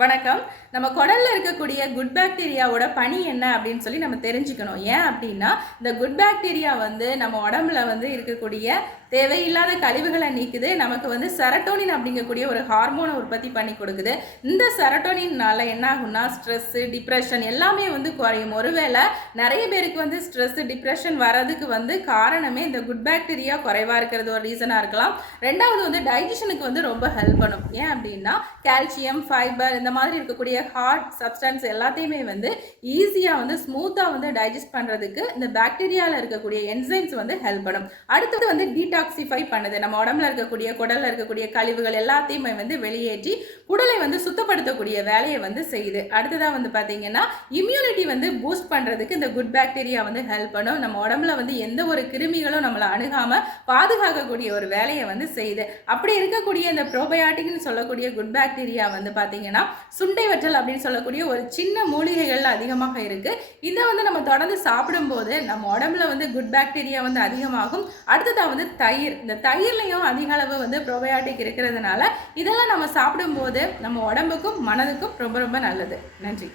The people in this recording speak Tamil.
வணக்கம். நம்ம குடல்ல இருக்கக்கூடிய குட் பாக்டீரியாவோட பணி என்ன அப்படின்னு சொல்லி நம்ம தெரிஞ்சுக்கணும். ஏன் அப்படின்னா, இந்த குட் பாக்டீரியா நம்ம உடம்புல இருக்கக்கூடிய தேவையில்லாத கழிவுகளை நீக்குது. நமக்கு செரட்டோனின் அப்படிங்கக்கூடிய ஒரு ஹார்மோனை உற்பத்தி பண்ணி கொடுக்குது. இந்த செரட்டோனின்னால என்ன ஆகும்னா, ஸ்ட்ரெஸ், டிப்ரெஷன் எல்லாமே குறையும். ஒருவேளை நிறைய பேருக்கு ஸ்ட்ரெஸ், டிப்ரெஷன் வரதுக்கு காரணமே இந்த குட் பாக்டீரியா குறைவா இருக்கிறது ஒரு ரீசனா இருக்கலாம். ரெண்டாவது டைஜஷனுக்கு ரொம்ப ஹெல்ப் பண்ணும். ஏன் அப்படின்னா, கால்சியம், ஃபைபர் இந்த மாதிரி இருக்கக்கூடிய ஹார்ட் சப்ஸ்டன்ஸ் எல்லாத்தையுமே ஈஸியாக ஸ்மூத்தாக டைஜஸ்ட் பண்ணுறதுக்கு இந்த பாக்டீரியாவில் இருக்கக்கூடிய என்சைம்ஸ் ஹெல்ப் பண்ணும். அடுத்தது டீடாக்சிஃபை பண்ணுது. நம்ம உடம்புல இருக்கக்கூடிய குடலில் இருக்கக்கூடிய கழிவுகள் எல்லாத்தையுமே வெளியேற்றி குடலை சுத்தப்படுத்தக்கூடிய வேலையை செய்யுது. அடுத்ததாக பார்த்தீங்கன்னா, இம்யூனிட்டி பூஸ்ட் பண்ணுறதுக்கு இந்த குட் பாக்டீரியா ஹெல்ப் பண்ணும். நம்ம உடம்புல எந்த ஒரு கிருமிகளும் நம்மளை அணுகாமல் பாதுகாக்கக்கூடிய ஒரு வேலையை செய்யுது. அப்படி இருக்கக்கூடிய இந்த ப்ரோபயாட்டிக்னு சொல்லக்கூடிய குட் பாக்டீரியா பார்த்தீங்கன்னா, சுண்டை வற்றல் அப்படின்னு சொல்லக்கூடிய ஒரு சின்ன மூலிகைகள் அதிகமாக இருக்கு. இதை நம்ம தொடர்ந்து சாப்பிடும்போது நம்ம உடம்புல குட் பாக்டீரியா அதிகமாகும். அடுத்ததாக தயிர். இந்த தயிர்லையும் அதிக அளவு ப்ரோபயாட்டிக் இருக்கிறதுனால இதெல்லாம் நம்ம சாப்பிடும்போது நம்ம உடம்புக்கும் மனதுக்கும் ரொம்ப ரொம்ப நல்லது. நன்றி.